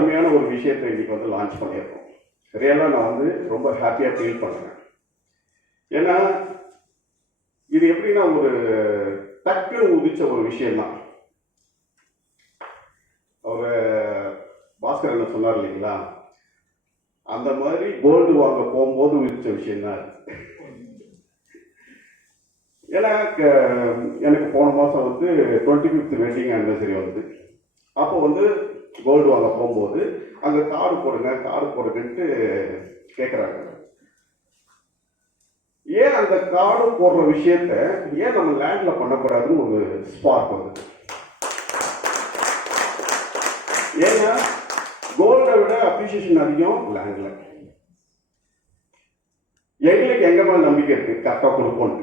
அருமையான ஒரு விஷயத்தை இன்னைக்கு வந்து லான்ச் பண்ணியிருக்கோம். ரியலாக நான் வந்து ரொம்ப ஹாப்பியாக ஃபீல் பண்ணுறேன். ஏன்னா இது எப்படின்னா ஒரு டக்குன்னு உதிச்ச ஒரு விஷயம்தான். அவர் பாஸ்கர் என்ன சொன்னார் இல்லைங்களா, அந்த மாதிரி கோல்டு வாங்க போகும்போது உதிச்ச விஷயம்தான். ஏன்னா எனக்கு போன மாதம் வந்து 25th வெட்டிங் ஆனிவர்சரி வந்து, அப்போ வந்து கோல்டு வாங்க போகும்போது அங்கே கார்டு போடுங்கன்ட்டு கேட்குறாங்க. ஏன் அந்த கார்டு போடுற விஷயத்த ஏன் நம்ம லேண்ட்ல பண்ணக்கூடாதுன்னு ஒரு ஸ்பார்க் வந்து. ஏன்னா கோல்டை விட அப்ரிசியேஷன் அதிகம் லேண்ட்ல. எங்களுக்கு எங்க மேல நம்பிக்கை இருக்கு, கரெக்டாக கொடுப்போம்.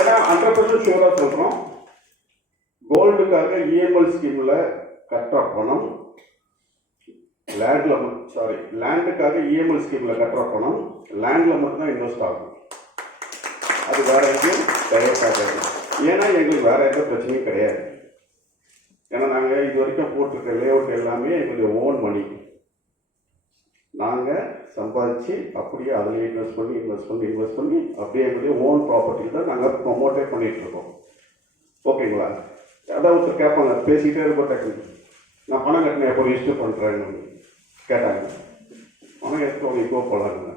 ஏன்னா 100% ஷூரா சொல்றோம், கோல்டுக்காக இஎம்எல் ஸ்கீம்ல கட்டுற பணம் லேண்டுக்காக இஎம்எல் ஸ்கீம்ல கட்டுற பணம் லேண்ட்ல மட்டும்தான் இன்வெஸ்ட் ஆகும். அது வேற எங்கேயும் டைவர்ட் ஆகாது. ஏன்னா எங்களுக்கு வேற எந்த பிரச்சனையும் கிடையாது. ஏன்னா நாங்கள் இது வரைக்கும் போட்டிருக்க லே அவுட் எல்லாமே எங்களுடைய ஓன் மணி. நாங்கள் சம்பாதிச்சு அப்படியே அதில் இன்வெஸ்ட் பண்ணி அப்படியே எங்களுடைய ஓன் ப்ராப்பர்ட்டி தான் நாங்கள் ப்ரொமோட்டே பண்ணிட்டு இருக்கோம். ஓகேங்களா? அதான் ஒருத்தர் கேட்பாங்க, பேசிக்கிட்டே இருக்க, நான் பணம் கட்டினேன் எப்போ ரிஜிஸ்டர் பண்ணுறேன்னு கேட்டாங்க. பணம் எடுத்து இப்போ போகலாங்க.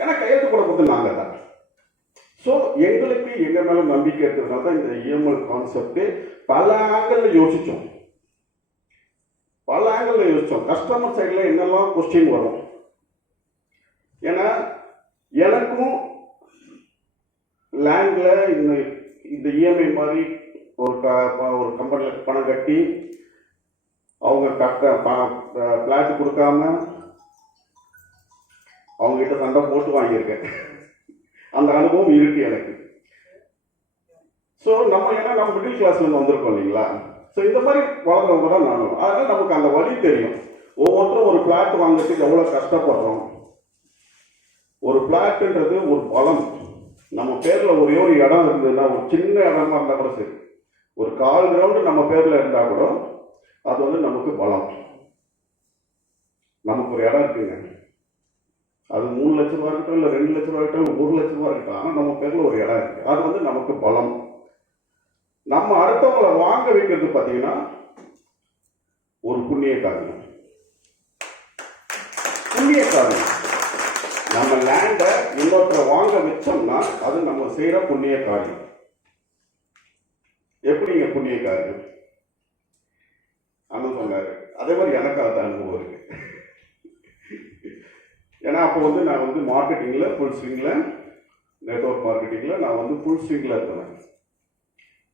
ஏன்னா கையெழுத்து கூட கொடுத்து நாங்கள் தான். ஸோ எங்களுக்கு எங்கள் மேலே நம்பிக்கை இருக்கிறதுனால தான் இந்த இஎம்எல் கான்செப்ட் பல ஆங்கிள் யோசித்தோம். கஸ்டமர் சைடில் என்னெல்லாம் கொஸ்டின் வரும். ஏன்னா எனக்கும் லேண்டில் இந்த இஎம்ஐ மாதிரி ஒரு கம்பெனியில் பணம் கட்டி அவங்க பிளாட் கொடுக்காம அவங்ககிட்ட சண்டை போட்டு வாங்கியிருக்கேன். அந்த அனுபவம் இருக்கு எனக்கு. ஸோ நம்ம மிடில் கிளாஸ்லேருந்து வந்திருக்கோம் இல்லைங்களா? ஸோ இந்த மாதிரி வளர்ந்தவங்க தான் நானும். அதனால் நமக்கு அந்த வழி தெரியும். ஒவ்வொருத்தரும் ஒரு பிளாட் வாங்குறதுக்கு எவ்வளோ கஷ்டப்படுறோம். ஒரு பிளாட்ன்றது ஒரு பலம். நம்ம பேரில் ஒரே ஒரு இடம் இருந்ததுன்னா, ஒரு சின்ன இடமா இருந்தால் கூட சரி, ஒரு 1/4 கிரவுண்டு நம்ம பேரில் இருந்தால் கூட அது வந்து நமக்கு பலம். நமக்கு ஒரு இடம் இருக்குங்க, அது 3 லட்ச ரூபா இருக்கட்டும், இல்லை 2 லட்ச ரூபா இருக்கட்டும், 1 லட்ச ரூபா இருக்கட்டும், ஆனால் நம்ம பேரில் ஒரு இடம் இருக்கு, அது வந்து நமக்கு பலம். நம்ம அடுத்தவங்களை வாங்க வைக்கிறது பார்த்தீங்கன்னா ஒரு புண்ணிய காரியம். நம்ம லேண்டை இன்னொருத்தரை வாங்க வச்சோம்னா அது நம்ம செய்யற புண்ணிய காரியம். எப்படிங்க புண்ணிய காரியம்? அண்ணன் சொன்னாரு. அதே மாதிரி எனக்கு அது அனுபவம் இருக்கு. ஏன்னா அப்போ வந்து நான் வந்து மார்க்கெட்டிங்ல ஃபுல் ஸ்விங்ல, நெட்வொர்க் மார்க்கெட்டிங்ல நான் வந்து ஃபுல் ஸ்விங்ல இருந்தேன்.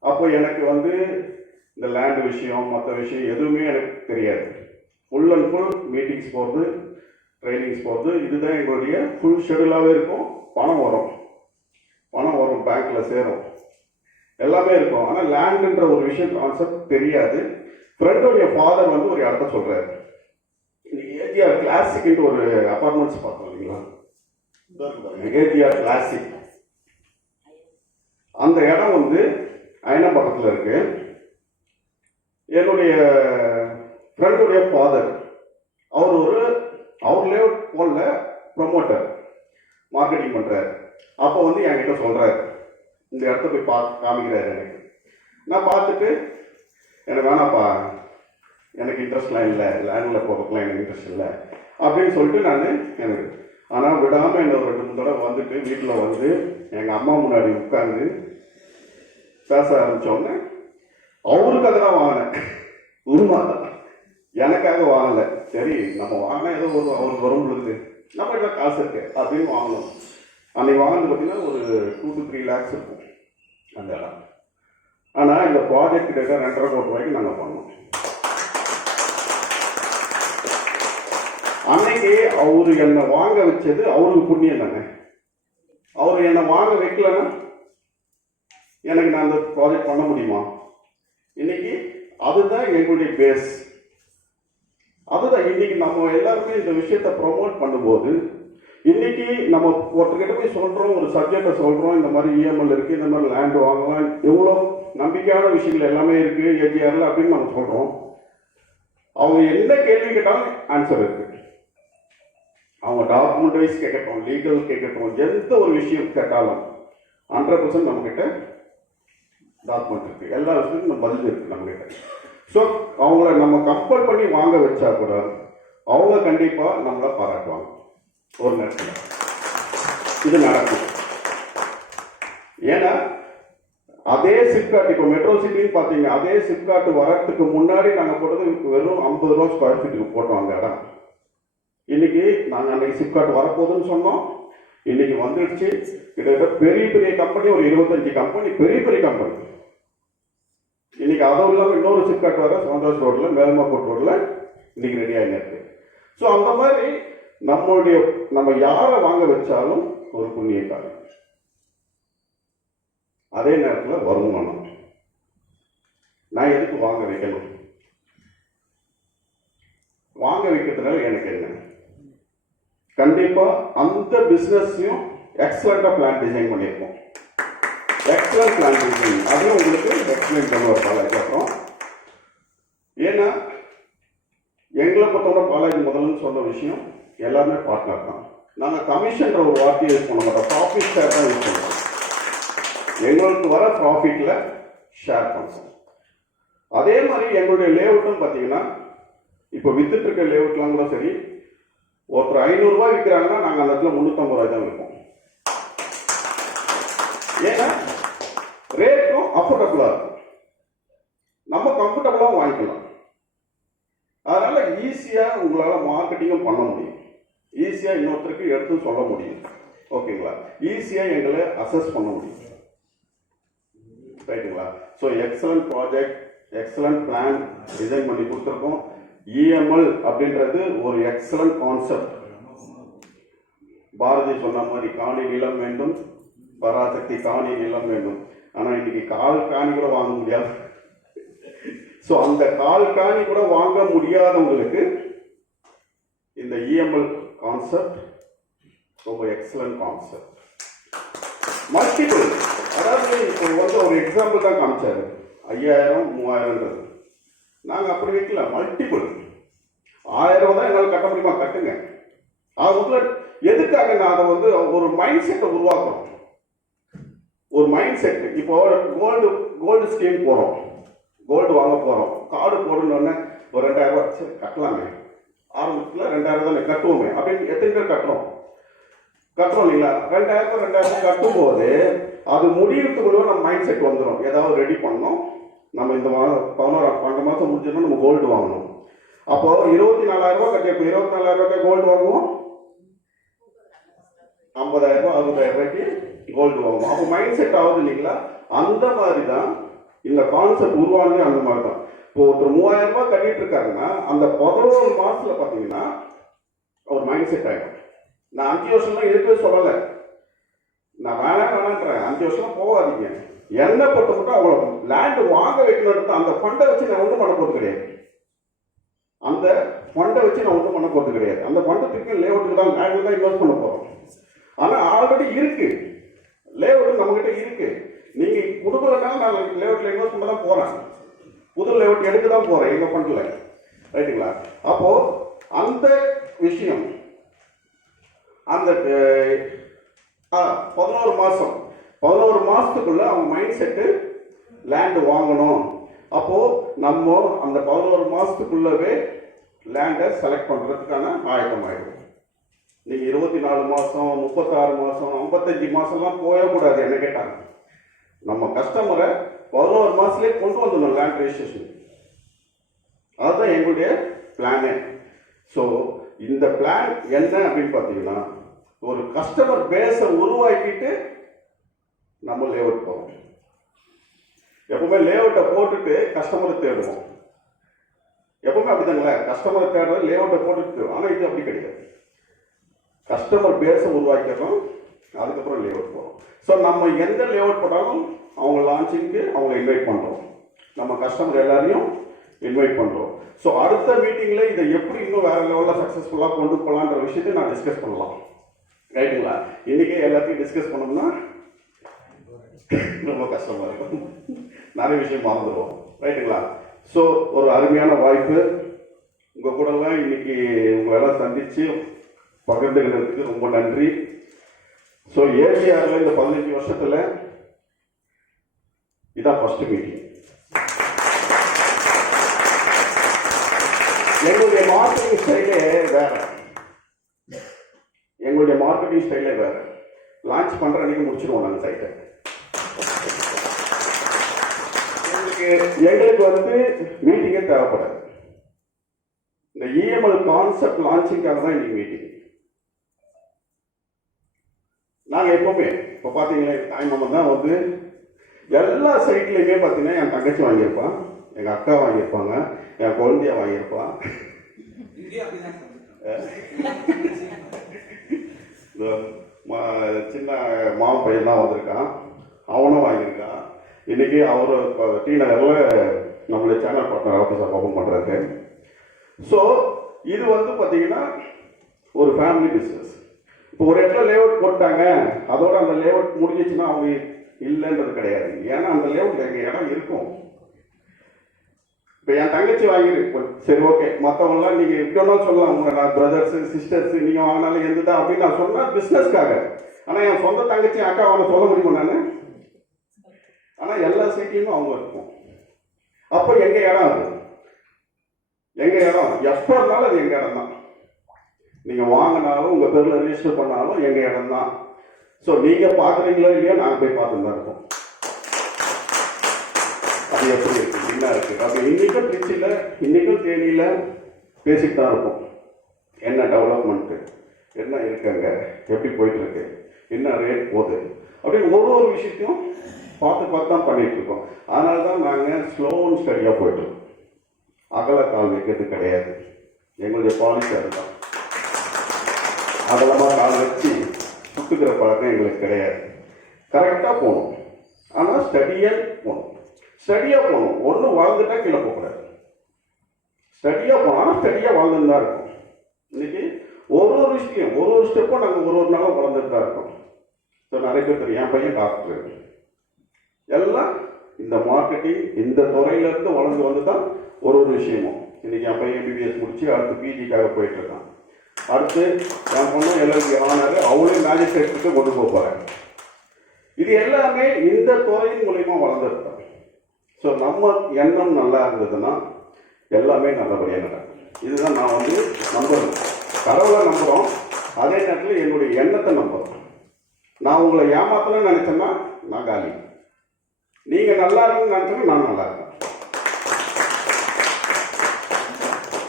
அப்போ எனக்கு வந்து இந்த லேண்ட் விஷயம் மற்ற விஷயம் எதுவுமே எனக்கு தெரியாது. ஃபுல் அண்ட் ஃபுல் மீட்டிங்ஸ் போகிறது, ட்ரைனிங்ஸ் போகிறது, இதுதான் எங்களுடைய ஃபுல் ஷெடியூலாகவே இருக்கும். பணம் வரும், பேங்க்கில் சேரும், எல்லாமே இருக்கும். ஆனால் லேண்டுன்ற ஒரு விஷயம் கான்செப்ட் தெரியாது. ஃப்ரெண்டோடைய ஃபாதர் வந்து ஒரு இடத்த சொல்கிறாரு. ஏஜிஆர் கிளாசிக்ன்ட்டு ஒரு அப்பார்ட்மெண்ட்ஸ் பார்த்தோம் இல்லைங்களா, ஏஜிஆர் கிளாசிக். அந்த இடம் வந்து அயனப்பக்கத்தில் இருக்கு. என்னுடைய ஃப்ரெண்டுடைய ஃபாதர் அவர் லேஅவுட் போல ப்ரொமோட்டர் மார்க்கெட்டிங் பண்றாரு. அப்போ வந்து என்கிட்ட சொல்றாரு, இந்த இடத்த போய் காமிக்கிறாரு எனக்கு. நான் பார்த்துட்டு எனக்கு வேணாப்பா, எனக்கு இன்ட்ரெஸ்ட்லாம் இல்லை, லேண்டில் போகிறதுக்குலாம் எனக்கு இன்ட்ரெஸ்ட் இல்லை அப்படின்னு சொல்லிட்டு நான் எனக்கு ஆனால் விடாமல் என்ன ஒரு 2-3 தடவை வந்துட்டு வீட்டில் வந்து எங்கள் அம்மா முன்னாடி உட்கார்ந்து பேச ஆரம்பித்தோடனே அவருக்கு அதெல்லாம் வாங்கினேன். உருமாதான் எனக்காக வாங்கலை. சரி நம்ம வாங்கினா ஏதோ ஒரு அவருக்கு வரும் பொழுது நம்ம கிட்ட காசு இருக்கு அப்படின்னு வாங்கணும். அன்னைக்கு வாங்கினது பார்த்தீங்கன்னா ஒரு 2 to 3 lakhs இருக்கும் அந்த இடம். ஆனால் இந்த ப்ராஜெக்ட் கிட்ட 2.5 கோடி ரூபாய்க்கு நாங்கள் பண்ணோம். அன்னைக்கு அவரு என்னை வாங்க வச்சது அவருக்கு புண்ணியம் தானே. அவர் என்னை வாங்க வைக்கலன்னா எனக்கு நான் அந்த ப்ராஜெக்ட் பண்ண முடியுமா? இன்னைக்கு அதுதான் எங்களுடைய பேஸ். அதுதான் இன்னைக்கு நம்ம எல்லாருமே இந்த விஷயத்தை ப்ரொமோட் பண்ணும்போது, இன்னைக்கு நம்ம ஒருத்தர்கிட்ட போய் சொல்றோம், ஒரு சப்ஜெக்டை சொல்றோம், இந்த மாதிரி இஎம்எல் இருக்கு, இந்த மாதிரி லேண்ட் வாங்கலாம், எவ்வளோ நம்பிக்கையான விஷயங்கள் எல்லாமே இருக்கு ஏஜிஆர்ல அப்படின்னு நம்ம சொல்றோம். அவங்க என்ன கேள்வி கேட்டாலும் ஆன்சர் இருக்கு. அவங்க டாக்குமெண்ட் வைஸ் கேட்கட்டும், லீகல் கேட்கட்டும், எந்த ஒரு விஷயம் கேட்டாலும் 100% நம்ம கிட்ட டாக்குமெண்ட் இருக்கு. எல்லா விஷயத்துக்கும் நம்ம பதில் இருக்கு நம்ம கிட்ட. ஸோ அவங்கள நம்ம கம்பல் பண்ணி வாங்க வச்சா கூட அவங்க கண்டிப்பா நம்மளை பாராட்டுவாங்க ஒரு நேரத்தில். இது நடக்கும். ஏன்னா அதே சிப்காட் இப்போ மெட்ரோ சிட்டின்னு பார்த்தீங்கன்னா அதே சிப்காட் வரத்துக்கு முன்னாடி நாங்கள் போட்டது வெறும் 50 ரூபா ஸ்கொயர் ஃபீட்டுக்கு போட்டோம் அந்த இடம். இன்னைக்கு நாங்கள் அன்னைக்கு சிப்காட் வரப்போகுதுன்னு சொன்னோம், இன்னைக்கு வந்துடுச்சு. கிட்டத்தட்ட பெரிய பெரிய கம்பெனி, ஒரு 25 கம்பெனி, பெரிய பெரிய கம்பெனி. இன்னைக்கு அதுவும் இல்லாமல் இன்னொரு சிப்காட் வர சந்தோஷ் ரோட்ல, மேல்மாக்கோட் ரோட்ல இன்னைக்கு ரெடி ஆகிட்டு இருக்கு. ஸோ அந்த மாதிரி நம்ம யாரை வாங்க வச்சாலும் ஒரு புண்ணிய காரியம், அதே நேரத்தில் வருமானம். நான் எதுக்கு வாங்க வைக்கணும்? வாங்க வைக்கிறதுனால எனக்கு என்ன? கண்டிப்பா அந்த பிசினஸையும் எக்ஸலண்டா பிளான் டிசைன் பண்ணியிருக்கோம். எக்ஸலண்ட் பிளான் டிசைன் அதையும் உங்களுக்கு எக்ஸ்பிளைன் பண்ணுவார் பாலாஜி அப்புறம். ஏன்னா எங்களை பொறுத்தவரை பாலாஜி முதல்ல சொன்ன விஷயம் எல்லாமே பார்ட்னர் தான். நாங்கள் கமிஷன்ற ஒரு வார்த்தையை யூஸ் பண்ண மாட்டோம், ப்ராஃபிட் ஷேர் தான் யூஸ் பண்ணுறோம். எங்களுக்கு வர ப்ராஃபிட்ல ஷேர் பண்ணுறோம். அதே மாதிரி எங்களுடைய லேஅவுட்டும் பார்த்தீங்கன்னா இப்போ வித்துட்டு இருக்க லேஅவுட்லாம் கூட சரி, ஒருத்தர் 500 ரூபாய் விற்கிறாங்கன்னா நாங்கள் அந்த இடத்துல 350 ரூபாய் தான் விற்போம். ஏன்னா ரேட்டும் அஃபோர்டபுளா இருக்கும், நம்ம கம்ஃபர்டபுளாக வாங்கிக்கலாம். அதனால ஈஸியா உங்களால மார்க்கெட்டிங்கும் பண்ண முடியும், ஈஸியா இன்னொருத்தருக்கு எடுத்து சொல்ல முடியும். ஓகேங்களா? ஈஸியா எங்களை அசஸ் பண்ண முடியும். ரைட்டுங்களா? So excellent project, excellent plan design பண்ணி கொடுத்துருக்கோம். இஎம்எல் அப்படின்றது ஒரு எக்ஸலண்ட் கான்செப்ட். பாரதி சொன்ன மாதிரி காணி நிலம் வேண்டும், பராசக்தி காணி நிலம் வேண்டும். ஆனால் இன்னைக்கு காணி கூட வாங்க முடியாது. ஸோ அந்த காணி கூட வாங்க முடியாதவங்களுக்கு இந்த இஎம்எல் கான்செப்ட் ரொம்ப எக்ஸலண்ட் கான்செப்ட். மல்டிபிள், அதாவது இப்போ ஒரு எக்ஸாம்பிள் தான் காமிச்சாரு, 5000 3000. நாங்கள் அப்படி வைக்கல, மல்டிபிள். 1000 தான் என்னால் கட்ட முடியுமா? கட்டுங்க. அது எதுக்காக நான் அதை ஒரு மைண்ட் செட்டை உருவாக்குறோம். ஒரு மைண்ட் செட். இப்போ கோல்டு ஸ்கீம் போகிறோம், கோல்டு வாங்க போகிறோம், கார்டு போடணுன்னு ஒரு 2000 ரூபாய் சரி கட்டலாமே, ஆரம்பத்தில் 2000 தானே கட்டுவோமே அப்படின்னு எத்தனை பேர் கட்டுறோம் இல்லைங்களா? 2000 கட்டும்போது அது முடியறதுக்குள்ள நம்ம மைண்ட் செட் வந்துடும், ஏதாவது ரெடி பண்ணணும், நம்ம இந்த 12 மாதம் முடிஞ்சோன்னா நம்ம கோல்டு வாங்கணும். அப்போ 24,000 ரூபாய் கட்டி, இப்போ 24,000 ரூபாய்க்கு கோல்டு வாங்குவோம், 50,000 ரூபாய் 60,000 ரூபாய்க்கு கோல்டு வாங்குவோம். அப்போ மைண்ட் செட் ஆகுது இல்லைங்களா? அந்த மாதிரி தான் இந்த கான்செப்ட் உருவானதே. அந்த மாதிரி தான். இப்போ ஒருத்தர் 3000 ரூபாய் கட்டிட்டு இருக்காருன்னா அந்த 11 மாசத்துல பாத்தீங்கன்னா அவர் மைண்ட் செட் ஆகிடும். நான் 5 வருஷம்லாம் இருக்கவே சொல்லலை, நான் வேணான்றேன். 5 வருஷம் போகாதீங்க. என்ன பொறுத்த மட்டும் அவ்வளோ லேண்ட் வாங்க வைக்கணும். அந்த ஃபண்டை வச்சு நான் ஒன்றும் பண்ண போகிறது கிடையாது. அந்த ஃபண்டை வச்சு நான் ஒன்றும் பண்ண போகிறது கிடையாது. அந்த ஃபண்டை திருப்பி லேஅவுட்டுக்கு தான், லேண்டுக்கு தான் இன்வெஸ்ட் பண்ண போகிறோம். ஆனால் ஆல்ரெடி இருக்கு, லேஅவுட் நம்மகிட்ட இருக்கு. நீங்க கொடுக்கலனால நான் லேஅவுட்ல இன்வெஸ்ட் பண்ண தான் போறேன், புது லேஅவுட் எடுக்க தான் போறேன் எங்க ஃபண்ட்ல. ரைட்டுங்களா? அப்போ அந்த விஷயம் அந்த 11 மாசத்துக்குள்ள அவங்க மைண்ட் செட்டு லேண்ட் வாங்கணும். அப்போ நம்ம அந்த 11 மாசத்துக்குள்ளவே லேண்டை செலக்ட் பண்றதுக்கான ஆயத்தம் ஆயிடும். நீங்க 24 மாசம், 36 மாசம், 55 மாசம்லாம் போயக்கூடாது. என்ன கேட்டாங்க, நம்ம கஸ்டமரை 11 மாசத்துலேயே கொண்டு வந்துடணும் லேண்ட் ரெஜிஸ்ட்ரேஷன். அதுதான் எங்களுடைய பிளானே. ஸோ இந்த பிளான் என்ன அப்படின்னு பார்த்தீங்கன்னா, ஒரு கஸ்டமர் பேஸை உருவாக்கிட்டு நம்ம லேஅவுட் போவோம். எப்பவுமே லேஅவுட்டை போட்டுட்டு கஸ்டமரை தேடுவோம். எப்பவுமே அப்படிதாங்களே, கஸ்டமரை தேடுறது லேஅவுட்டை போட்டுட்டு. ஆனால் இது அப்படி கிடையாது. கஸ்டமர் பேஸை உருவாக்கிறோம், அதுக்கப்புறம் லேஅவுட் போகிறோம். ஸோ நம்ம எந்த லேஅவுட் போட்டாலும் அவங்க லான்ச்சிங்க்கு அவங்க இன்வைட் பண்ணுறோம், நம்ம கஸ்டமர் எல்லாரையும் இன்வைட் பண்ணுறோம். ஸோ அடுத்த மீட்டிங்கில் இதை எப்படி இன்னும் வேற லெவலில் சக்ஸஸ்ஃபுல்லாக கொண்டு போகலான்ற விஷயத்தை நான் டிஸ்கஸ் பண்ணலாம். ரைட்டுங்களா? இன்னைக்கே எல்லாத்தையும் டிஸ்கஸ் பண்ணோம்னா ரொம்ப கஷ்டமாக இருக்கும். நிறைய விஷயம் மறந்துடுவோம். ரைட்டுங்களா? ஸோ ஒரு அருமையான வாய்ப்பு. உங்கள் கூடலாம் இன்னைக்கு உங்களெல்லாம் சந்தித்து பகிர்ந்துக்கிறதுக்கு ரொம்ப நன்றி. ஸோ ஏசிஆரில் இந்த 15 வருஷத்தில் இதான் ஃபர்ஸ்ட் மீட்டிங். எங்களுடைய மார்க்கெட்டிங் ஸ்டைலே வேற. எங்களுடைய மார்க்கெட்டிங் ஸ்டைலே வேற. லான்ச் பண்ற அன்னைக்கு முடிச்சிருவோம் நாங்கள் சைட்டை. எங்களுக்கு வந்து மீட்டிங்கே தேவைப்படாது. இந்த இஎம்எல் கான்செப்ட் லான்ச்சிங்காக தான் இன்னைக்கு மீட்டிங். நாங்கள் எப்பவுமே இப்போ பார்த்தீங்கன்னா தாய்மாமன் தான் வந்து எல்லா சைட்லையுமே பார்த்தீங்கன்னா என் தங்கச்சி வாங்கியிருப்பான், எங்கள் அக்கா வாங்கியிருப்பாங்க, என் குழந்தைய வாங்கியிருப்பான், சின்ன மாவு பையன் தான் வந்திருக்கான், அவனும் வாங்கியிருக்கான். இன்னைக்கு அவர் டி நகரில் நம்மளுடைய சேனல் பார்ட்னர் ஆஃபீஸர் ஓப்பன் பண்ணுறாரு. ஸோ இது வந்து பார்த்தீங்கன்னா ஒரு ஃபேமிலி பிஸ்னஸ். இப்போ ஒரு இடத்துல லேஅவுட் போட்டாங்க, அதோட அந்த லேஅவுட் முடிஞ்சிச்சுன்னா அவங்க இல்லைன்றது கிடையாது. ஏன்னா அந்த லேஅவுட்ல எங்கள் இடம் இருக்கும். இப்போ என் தங்கச்சி வாங்கிருக்கு, சரி ஓகே, மற்றவங்களாம் நீங்கள் இப்படி ஒன்றும் சொல்லலாம், உங்க பிரதர்ஸு சிஸ்டர்ஸு நீங்கள் வாங்கினாலும் எந்ததா அப்படின்னு நான் சொன்னால் பிஸ்னஸ்க்காக. ஆனால் என் சொந்த தங்கச்சி அக்கா வாங்க சொல்ல முடியுமா நான்? ஆனால் எல்லா சைட்லையும் அவங்க இருக்கும். அப்போ எங்கள் இடம் அது, எங்கள் இடம் எப்போ இருந்தாலும் அது எங்கள் இடம் தான். நீங்கள் வாங்கினாலும் உங்கள் பேரில் ரிஜிஸ்டர் பண்ணாலும் எங்கள் இடம் தான். ஸோ நீங்கள் பார்க்குறீங்களோ இல்லையா, நாங்கள் போய் பார்த்துட்டு தான் இருக்கோம். அது எப்படி இருக்கு, என்ன இருக்கு அப்படி இன்னைக்கும் திருச்சியில் இன்னைக்கும் தேனியில் பேசிட்டு தான் இருக்கும். என்ன டெவலப்மெண்ட்டு, என்ன இருக்காங்க, எப்படி போயிட்டு இருக்கு, என்ன ரேட் போகுது அப்படின்னு ஒரு விஷயத்தையும் பார்த்து தான் பண்ணிட்டு இருக்கோம். அதனால தான் நாங்கள் ஸ்லோ அண்ட் ஸ்டடியாக போயிட்டோம். அகல கால் வைக்கிறது கிடையாது. எங்களுடைய பாலிசி அதுதான். அகலமாக கால் வச்சு சுட்டுக்கிற பழக்கம் எங்களுக்கு கிடையாது. கரெக்டாக போகணும், ஆனால் ஸ்டடியாக போகணும். ஸ்டடியாக போகணும், ஒன்றும் வாழ்ந்துட்டா கீழே போகக்கூடாது. ஸ்டடியாக போகணும், ஆனால் ஸ்டடியாக வாழ்ந்துன்னு தான் இருக்கும். இன்னைக்கு ஒரு விஷயம் ஒரு ஸ்டெப்பும் நாங்கள் ஒரு நாளும் வளர்ந்துட்டு தான் இருக்கோம். ஸோ நிறைய பேர் தெரியும், என் பையன் டாக்டர், எல்லாம் இந்த மார்க்கெட்டிங் இந்த துறையிலேருந்து வளர்ந்து வந்து தான் ஒரு விஷயமும். இன்னைக்கு என் பையன் எம்பிபிஎஸ் முடிச்சு அடுத்து பிஜிக்காக போயிட்டு இருக்கான். அடுத்து என் பொண்ணு எல்எல்பி ஆனாரு, அவளே மேஜிஸ்ட்ரேட்டுக்கு கொண்டு போகிறாங்க. இது எல்லாமே இந்த துறையின் மூலயமா வளர்ந்துருக்காங்க. ஸோ நம்ம எண்ணம் நல்லா இருந்ததுன்னா எல்லாமே நல்லபடியாக நடக்கும். இதுதான் நான் வந்து நம்புறேன். கடவுளை நம்புகிறோம், அதே நேரத்தில் என்னுடைய எண்ணத்தை நம்புகிறோம். நான் உங்களை ஏமாத்தணும்னு நினைச்சேன்னா நான் காலி, நீங்கள் நல்லா இருக்குன்னு நினச்சோன்னா நான் நல்லா இருக்கேன்.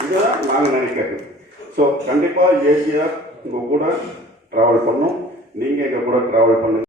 இதுதான் நாங்கள் நினைக்கிறது. ஸோ கண்டிப்பாக ஏசிஆர் உங்கள் கூட ட்ராவல் பண்ணோம், நீங்கள் எங்கள் கூட ட்ராவல் பண்ணுங்க.